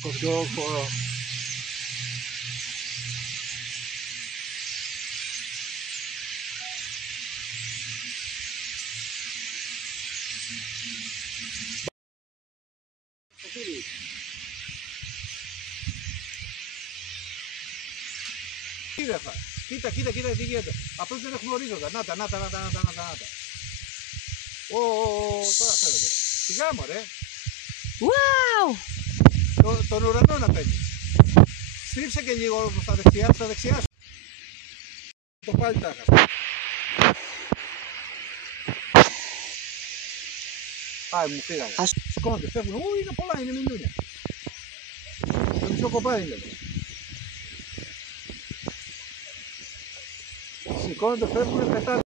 Κοτσόχο. Κοίτα, κοίτα, κοίτα τι γίνεται. Απλώς δεν έχουμε ορίζοντα. Να τα. Τώρα φαίνεται. Σιγά μωρέ. Wow! Τον ουρανό να παίρνεις. Στρίψε και λίγο στα δεξιά σου. Το πάλι τα έχασα. Πάει, μου φύγανε. Σηκώνονται, φεύγουν. Είναι πολλά, είναι μιλούνια. Το μισό κοπάδι είναι εδώ. Σηκώνονται, φεύγουν, πετάνε.